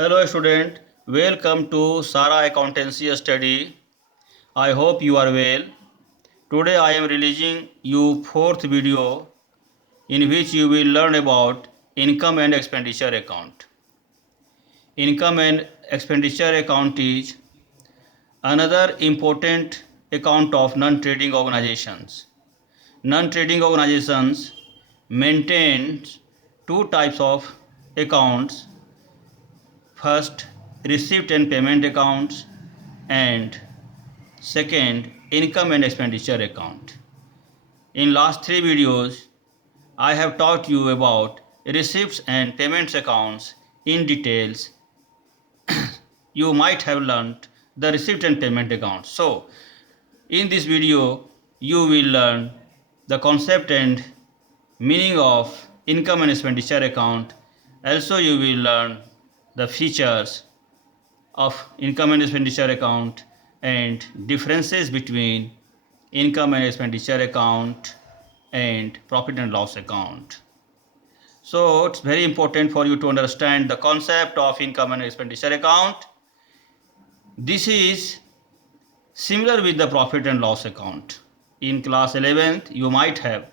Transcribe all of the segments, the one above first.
Hello student, welcome to Sara Accountancy Study. I hope you are well. Today I am releasing you fourth video in which you will learn about income and expenditure account. Income and expenditure account is another important account of non-trading organizations. Non-trading organizations maintain two types of accounts. First, receipt and payment accounts, and second, income and expenditure account. In last three videos, I have taught you about receipts and payments accounts in details. You might have learnt the receipt and payment accounts. So, in this video, you will learn the concept and meaning of income and expenditure account. Also, you will learn the features of income and expenditure account and differences between income and expenditure account and profit and loss account. So it's very important for you to understand the concept of income and expenditure account. This is similar with the profit and loss account. In class 11th, you might have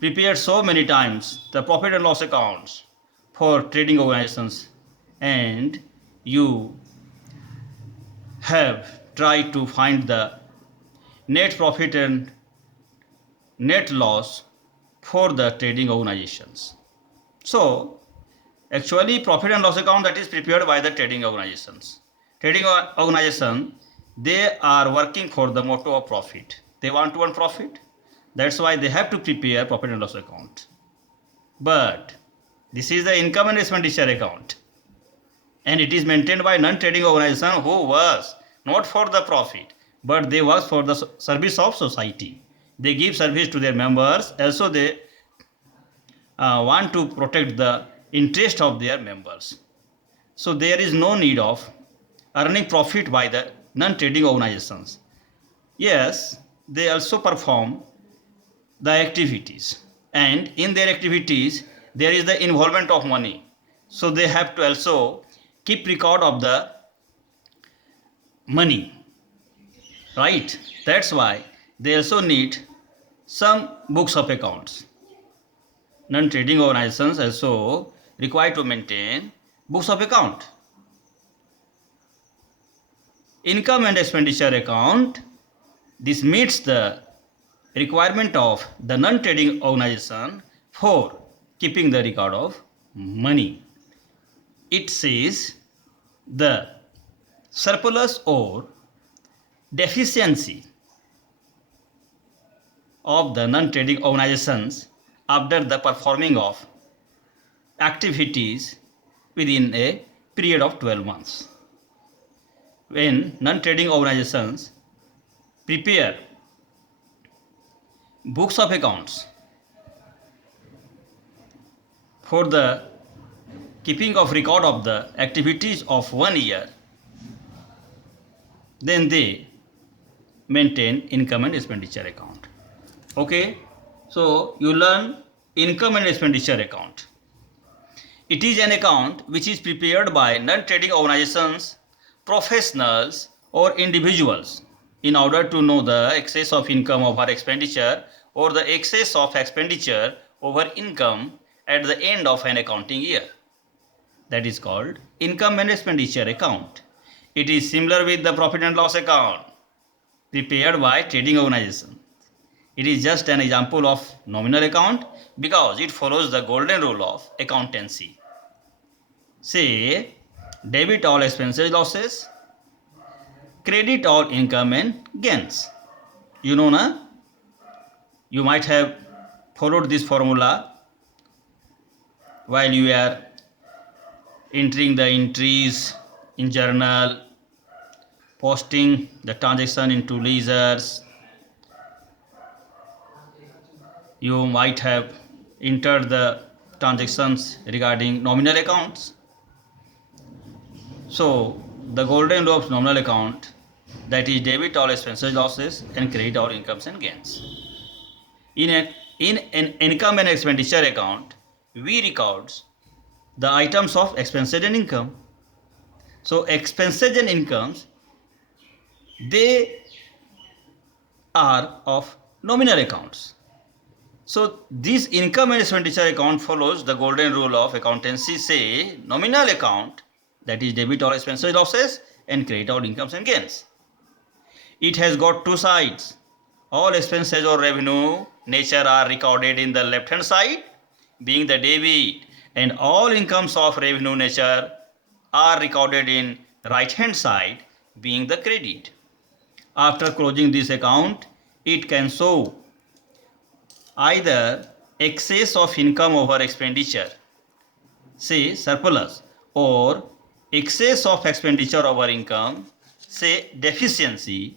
prepared so many times the profit and loss accounts for trading organizations, and you have tried to find the net profit and net loss for the trading organizations. So actually profit and loss account that is prepared by the trading organizations. Trading organization, they are working for the motto of profit. They want to earn profit. That's why they have to prepare profit and loss account. But this is the income and expenditure account, and it is maintained by non-trading organization who works not for the profit, but they work for the service of society. They give service to their members. Also they want to protect the interest of their members. So there is no need of earning profit by the non-trading organizations. Yes, they also perform the activities, and in their activities there is the involvement of money. So they have to also keep record of the money, right? That's why they also need some books of accounts. Non-trading organizations also required to maintain books of account. Income and expenditure account, this meets the requirement of the non-trading organization for keeping the record of money. It says the surplus or deficiency of the non-trading organizations after the performing of activities within a period of 12 months. When non-trading organizations prepare books of accounts for the keeping of record of the activities of 1 year, then they maintain income and expenditure account. Okay, so you learn income and expenditure account. It is an account which is prepared by non-trading organizations, professionals or individuals in order to know the excess of income over expenditure or the excess of expenditure over income at the end of an accounting year. That is called income and expenditure account. It is similar with the profit and loss account prepared by trading organization. It is just an example of nominal account because it follows the golden rule of accountancy. Say, debit all expenses losses, credit all income and gains. You know na? You might have followed this formula while you are entering the entries in journal, posting the transaction into ledgers. You might have entered the transactions regarding nominal accounts. So the golden rule of nominal account, that is debit all expenses losses and credit all incomes and gains. In an income and expenditure account, we record the items of expenses and income. So expenses and incomes, they are of nominal accounts. So this income and expenditure account follows the golden rule of accountancy. Say nominal account, that is debit all expenses losses and credit all incomes and gains. It has got two sides. All expenses or revenue nature are recorded in the left hand side, being the debit, and all incomes of revenue nature are recorded in right hand side, being the credit. After closing this account, it can show either excess of income over expenditure, say surplus, or excess of expenditure over income, say deficiency,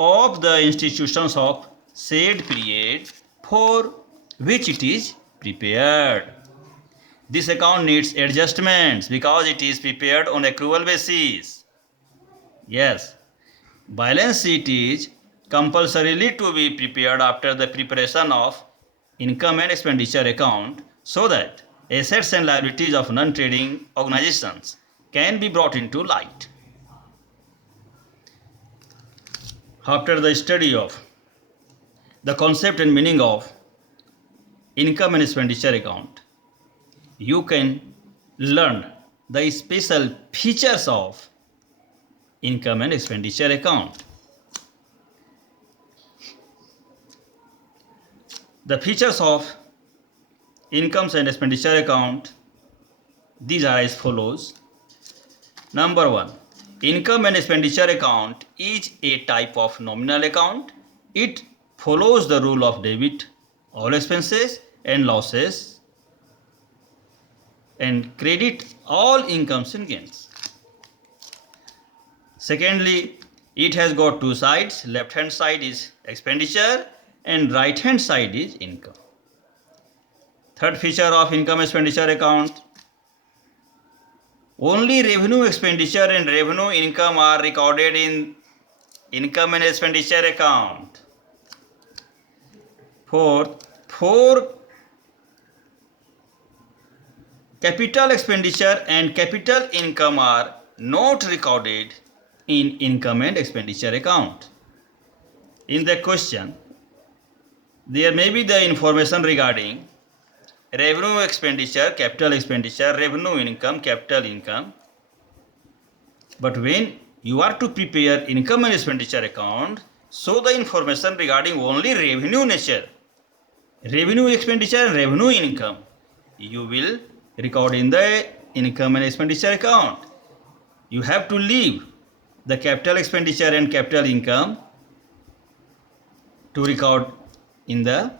of the institutions of said period for which it is prepared. This account needs adjustments because it is prepared on accrual basis. Yes, balance sheet is compulsorily to be prepared after the preparation of income and expenditure account so that assets and liabilities of non-trading organizations can be brought into light. After the study of the concept and meaning of income and expenditure account, you can learn the special features of income and expenditure account. The features of incomes and expenditure account, these are as follows. Number 1, income and expenditure account is a type of nominal account. It follows the rule of debit all expenses and losses and credit all incomes and gains. Secondly, it has got two sides. Left hand side is expenditure and right hand side is income. Third feature of income expenditure account, only revenue expenditure and revenue income are recorded in income and expenditure account. Fourth, for capital expenditure and capital income are not recorded in income and expenditure account. In the question, there may be the information regarding revenue expenditure, revenue income, capital income. But when you are to prepare income and expenditure account, so the information regarding only revenue nature, revenue expenditure and revenue income, you will record in the income and expenditure account. You have to leave the capital expenditure and capital income to record in the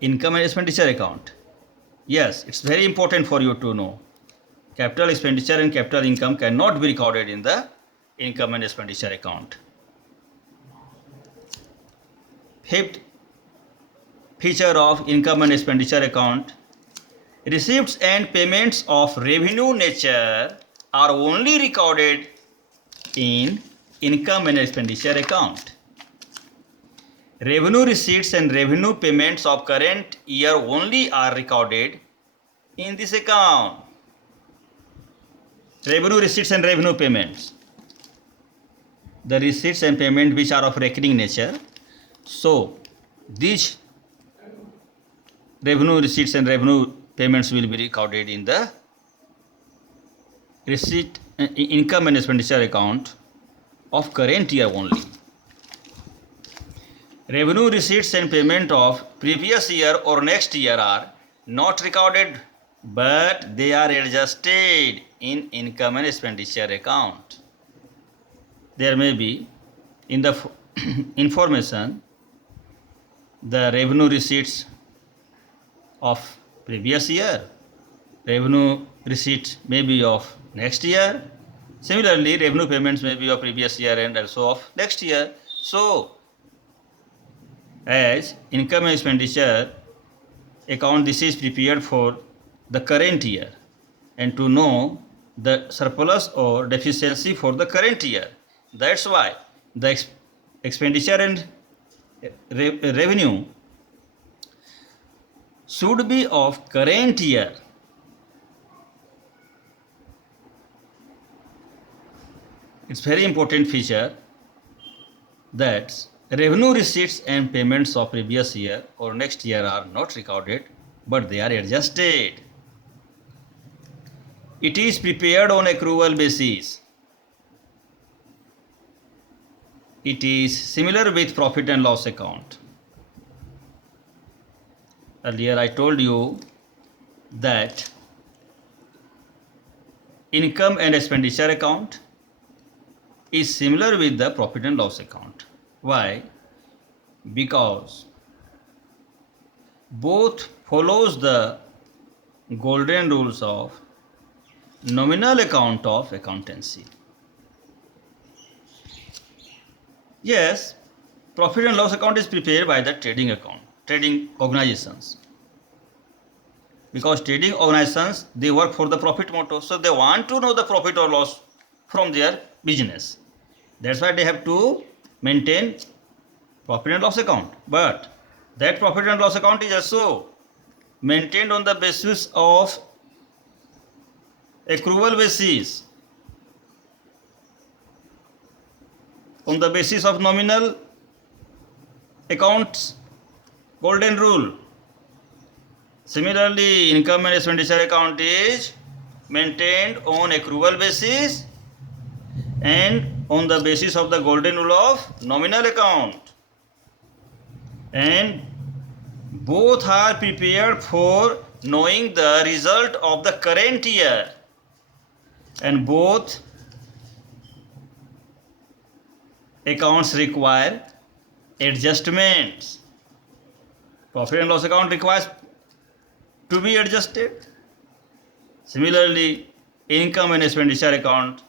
income and expenditure account. Yes, it's very important for you to know. Capital expenditure and capital income cannot be recorded in the income and expenditure account. Fifth feature of income and expenditure account, receipts and payments of revenue nature are only recorded in income and expenditure account. Revenue receipts and revenue payments of current year only are recorded in this account. Revenue receipts and revenue payments, the receipts and payment which are of recurring nature, so these revenue receipts and revenue payments will be recorded in the receipt income and expenditure account of current year only. Revenue receipts and payment of previous year or next year are not recorded, but they are adjusted in income and expenditure account. There may be in the information the revenue receipts of previous year, revenue receipts may be of next year. Similarly, revenue payments may be of previous year and also of next year. So, as income and expenditure account, this is prepared for the current year and to know the surplus or deficiency for the current year. That's why the expenditure and revenue should be of current year. It's very important feature that revenue receipts and payments of previous year or next year are not recorded, but they are adjusted. It is prepared on accrual basis. It is similar with profit and loss account. Earlier I told you that income and expenditure account is similar with the profit and loss account. Why? Because both follows the golden rules of nominal account of accountancy. Yes, profit and loss account is prepared by the trading organizations. Because trading organizations, they work for the profit motto, so they want to know the profit or loss from their business. That's why they have to maintain profit and loss account. But that profit and loss account is also maintained on the basis of accrual basis, on the basis of nominal accounts golden rule. Similarly, income and expenditure account is maintained on accrual basis and on the basis of the golden rule of nominal account, and both are prepared for knowing the result of the current year, and both accounts require adjustments. Profit and loss account requires to be adjusted. Similarly, income and expenditure account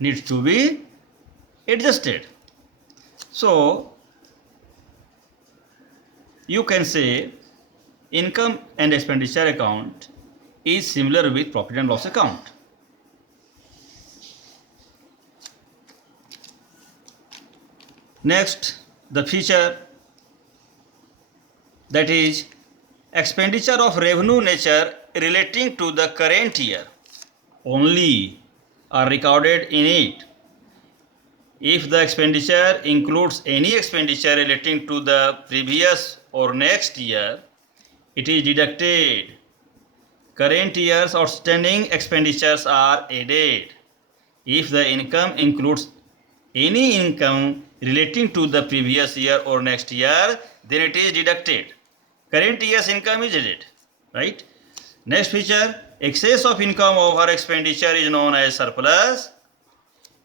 needs to be adjusted. So, you can say income and expenditure account is similar with profit and loss account. Next, the feature that is expenditure of revenue nature relating to the current year only are recorded in it. If the expenditure includes any expenditure relating to the previous or next year, it is deducted. Current year's outstanding expenditures are added. If the income includes any income relating to the previous year or next year, then it is deducted. Current year's income is added, right? Next feature, excess of income over expenditure is known as surplus.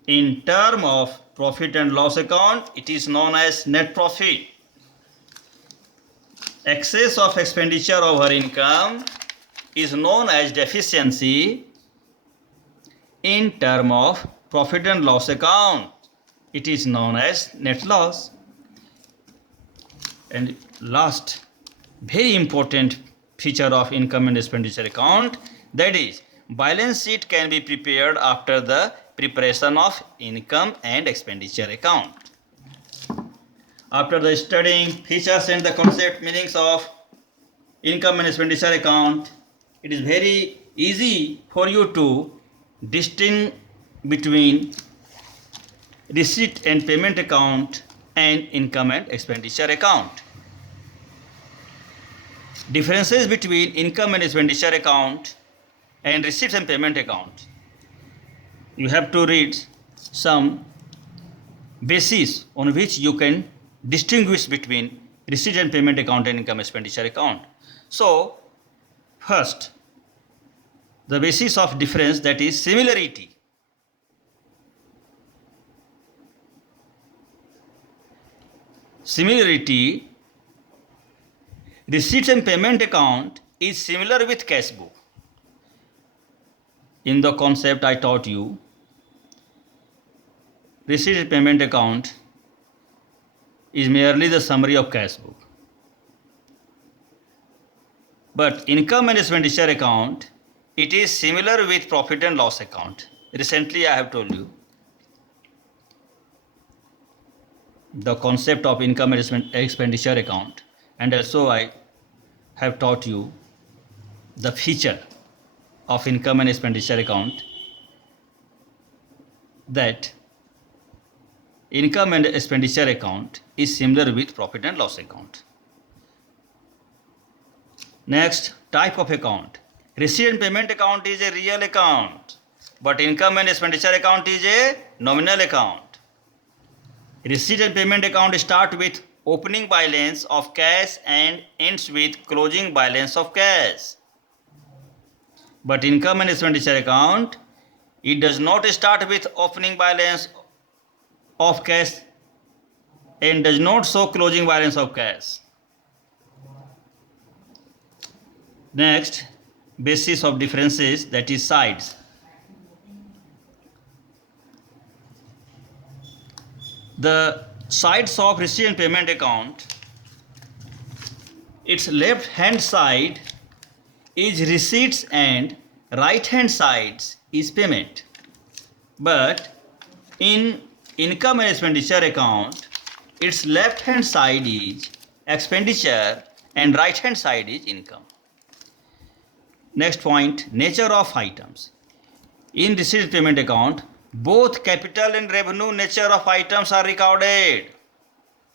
In term of profit and loss account, it is known as net profit. Excess of expenditure over income is known as deficiency. In term of profit and loss account, it is known as net loss. And last, very important feature of income and expenditure account, that is balance sheet can be prepared after the preparation of income and expenditure account. After the studying features and the concept meanings of income and expenditure account, it is very easy for you to distinguish between receipt and payment account and income and expenditure account. Differences between income and expenditure account and receipt and payment account. You have to read some basis on which you can distinguish between receipt and payment account and income expenditure account. So, first, the basis of difference, that is similarity. Similarity, receipt and payment account is similar with cash book. In the concept I taught you, receipt and payment account is merely the summary of cash book. But income and expenditure account, it is similar with profit and loss account. Recently I have told you the concept of income and expenditure account, and also I have taught you the feature of income and expenditure account. that income and expenditure account is similar with profit and loss account. Next, type of account. Receipt and payment account is a real account, but income and expenditure account is a nominal account. Receipt and payment account start with opening balance of cash and ends with closing balance of cash. But income and expenditure account, it does not start with opening balance of cash and does not show closing balance of cash. Next, basis of differences, that is sides. The sides of receipt and payment account, its left hand side is receipts and right hand side is payment. But in income and expenditure account, its left hand side is expenditure and right hand side is income. Next point, nature of items. In receipt and payment account, both capital and revenue nature of items are recorded.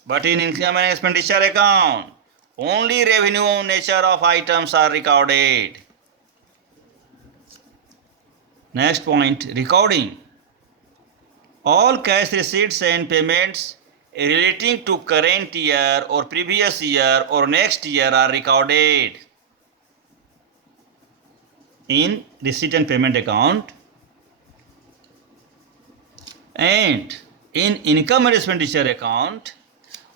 But in income and expenditure account, only revenue nature of items are recorded. Next point, recording. All cash receipts and payments relating to current year or previous year or next year are recorded. In receipt and payment account, and in income and expenditure account,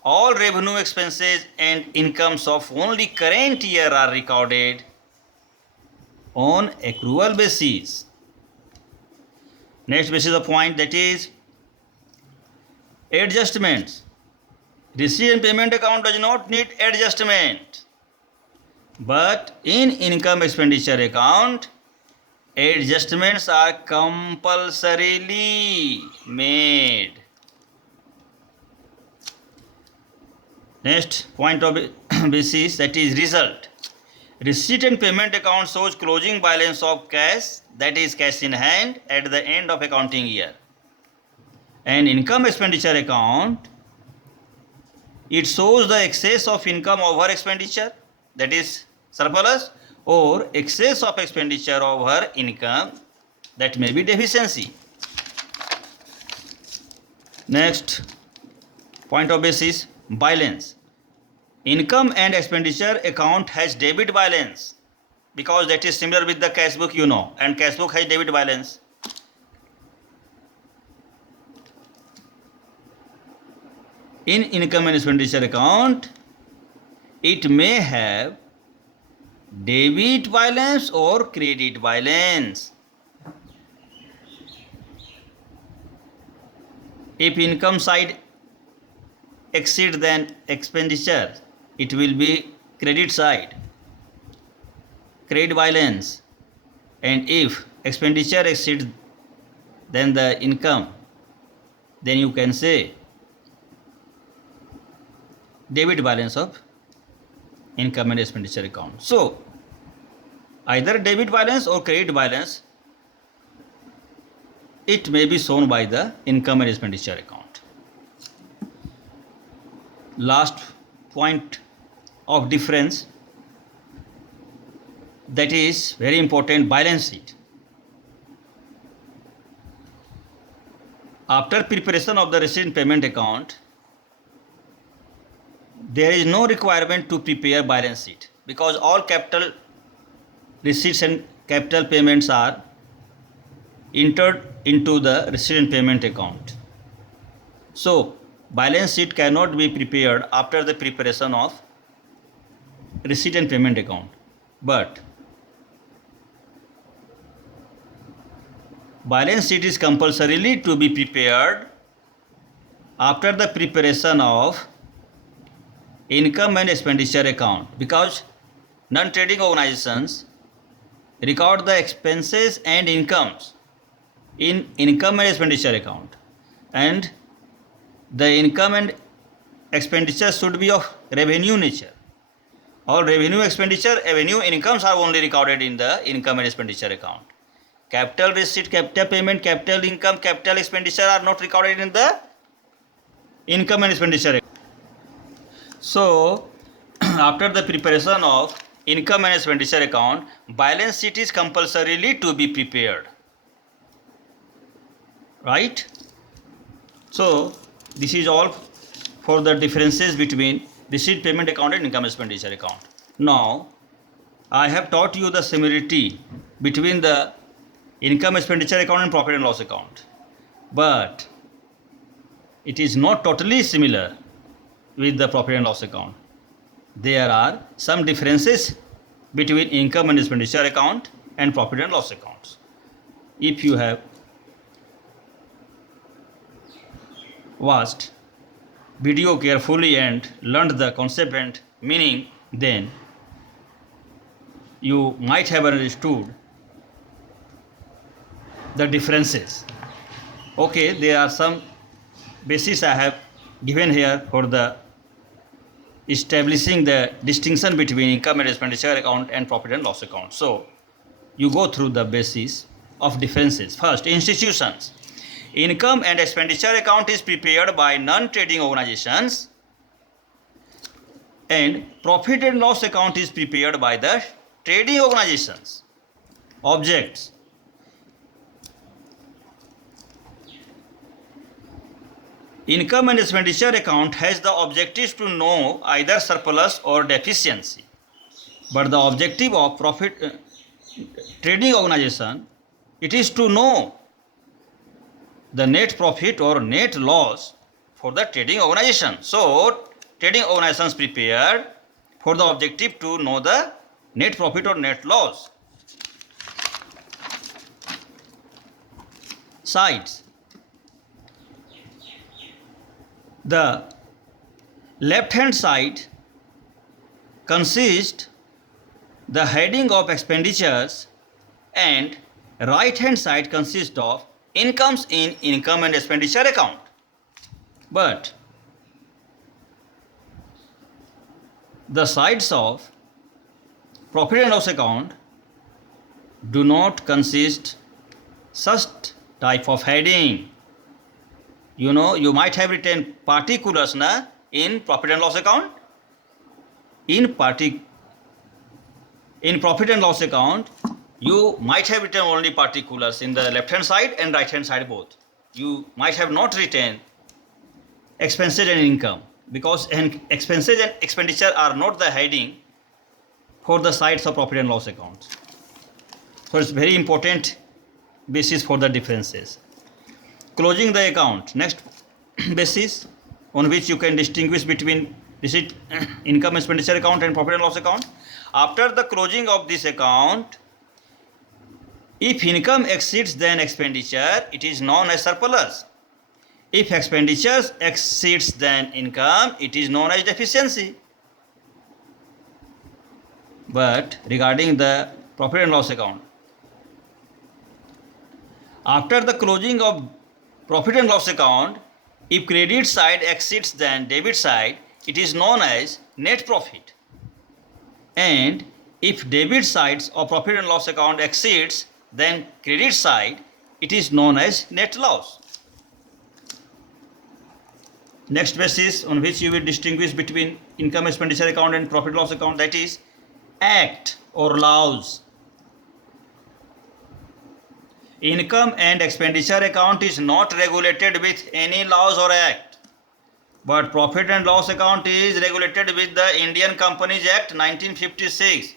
all revenue, expenses and incomes of only current year are recorded on accrual basis. Next basis of point, that is adjustments. Receipt and payment account does not need adjustment, but in income expenditure account, adjustments are compulsorily made. Next point of basis, that is result. Receipt and payment account shows closing balance of cash, that is cash in hand, at the end of accounting year. And income expenditure account, it shows the excess of income over expenditure, that is surplus, or excess of expenditure over income, that may be deficiency. Next point of basis, balance. Income and expenditure account has debit balance because that is similar with the cash book, you know, and cash book has debit balance. In income and expenditure account, it may have debit balance or credit balance. If income side exceeds than expenditure, it will be credit side, credit balance, and if expenditure exceeds than the income, then you can say debit balance of income and expenditure account. So either debit balance or credit balance, it may be shown by the income and expenditure account. Last point of difference, that is very important, balance sheet. After preparation of the receipt and payment account, there is no requirement to prepare balance sheet because all capital receipts and capital payments are entered into the receipt and payment account. So balance sheet cannot be prepared after the preparation of receipt and payment account, but balance sheet is compulsorily to be prepared after the preparation of income and expenditure account, because non-trading organizations record the expenses and incomes in income and expenditure account, and the income and expenditure should be of revenue nature. All revenue, expenditure, revenue, incomes are only recorded in the income and expenditure account. Capital receipt, capital payment, capital income, capital expenditure are not recorded in the income and expenditure. So, after the preparation of income and expenditure account, balance sheet is compulsorily to be prepared. Right? So, this is all for the differences between receipt payment account and income expenditure account. Now, I have taught you the similarity between the income expenditure account and profit and loss account. But it is not totally similar with the profit and loss account. There are some differences between income and expenditure account and profit and loss accounts. If you have watched video carefully and learned the concept and meaning, then you might have understood the differences. Okay, there are some basis I have given here for the establishing the distinction between income and expenditure account and profit and loss account. So, you go through the basis of differences. First, institutions. Income and expenditure account is prepared by non-trading organizations, and profit and loss account is prepared by the trading organizations. Objects. Income and expenditure account has the objective to know either surplus or deficiency, but the objective of trading organization, it is to know the net profit or net loss for the trading organization. So, trading organizations prepared for the objective to know the net profit or net loss. Sides. The left hand side consists the heading of expenditures, and right hand side consists of incomes in income and expenditure account. But the sides of profit and loss account do not consist such type of heading. You know, you might have written particulars in profit and loss account. In profit and loss account, you might have written only particulars in the left hand side and right hand side both. You might have not written expenses and income, because expenses and expenditure are not the heading for the sides of profit and loss account. So it's very important basis for the differences. Closing the account. Next basis on which you can distinguish between receipt, income expenditure account and profit and loss account. After the closing of this account, if income exceeds than expenditure, it is known as surplus. If expenditures exceeds than income, it is known as deficiency. But regarding the profit and loss account, after the closing of profit and loss account, if credit side exceeds than debit side, it is known as net profit. And if debit sides of profit and loss account exceeds than credit side, it is known as net loss. Next basis on which you will distinguish between income expenditure account and profit loss account, that is act or laws. Income and expenditure account is not regulated with any laws or act, but profit and loss account is regulated with the Indian Companies Act 1956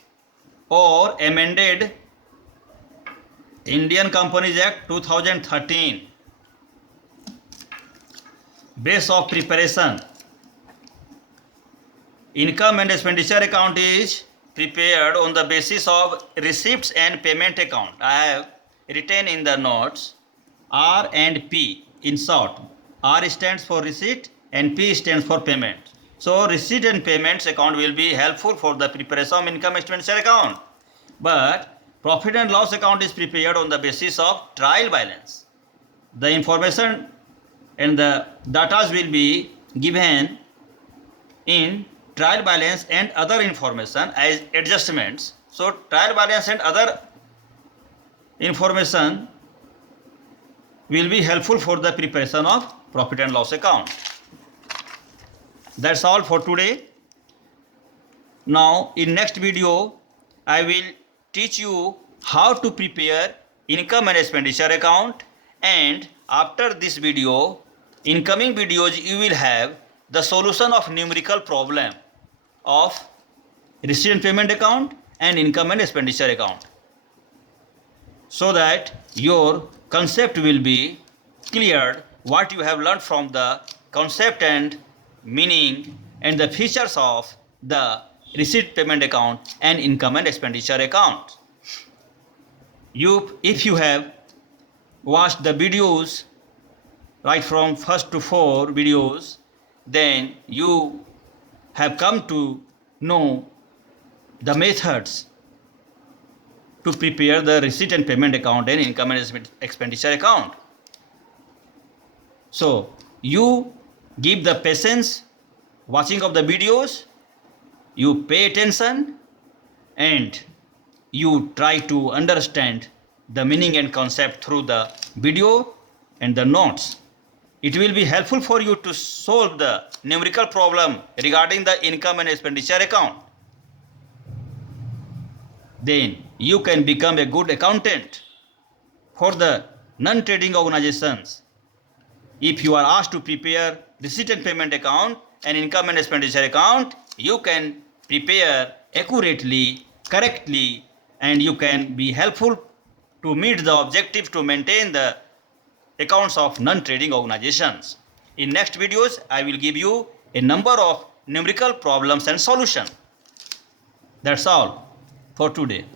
or amended Indian Companies Act 2013. Base of preparation. Income and expenditure account is prepared on the basis of receipts and payment account. I have written in the notes R and P. In short, R stands for receipt and P stands for payment. So receipt and payments account will be helpful for the preparation of income expenditure account. But profit and loss account is prepared on the basis of trial balance. The information and the data will be given in trial balance and other information as adjustments. So trial balance and other information will be helpful for the preparation of profit and loss account. That's all for today. Now in next video I will teach you how to prepare income and expenditure account, and after this video, in coming videos you will have the solution of numerical problem of receipt and payment account and income and expenditure account, so that your concept will be cleared, what you have learned from the concept and meaning and the features of the receipt payment account and income and expenditure account. If you have watched the videos right from first to 4 videos, then you have come to know the methods to prepare the receipt and payment account and income and expenditure account. So you give the patience watching of the videos, you pay attention, and you try to understand the meaning and concept through the video and the notes. It will be helpful for you to solve the numerical problem regarding the income and expenditure account. Then you can become a good accountant for the non-trading organizations. If you are asked to prepare receipt and payment account and income and expenditure account, you can prepare accurately, correctly, and you can be helpful to meet the objective to maintain the accounts of non-trading organizations. In next videos, I will give you a number of numerical problems and solution. That's all for today.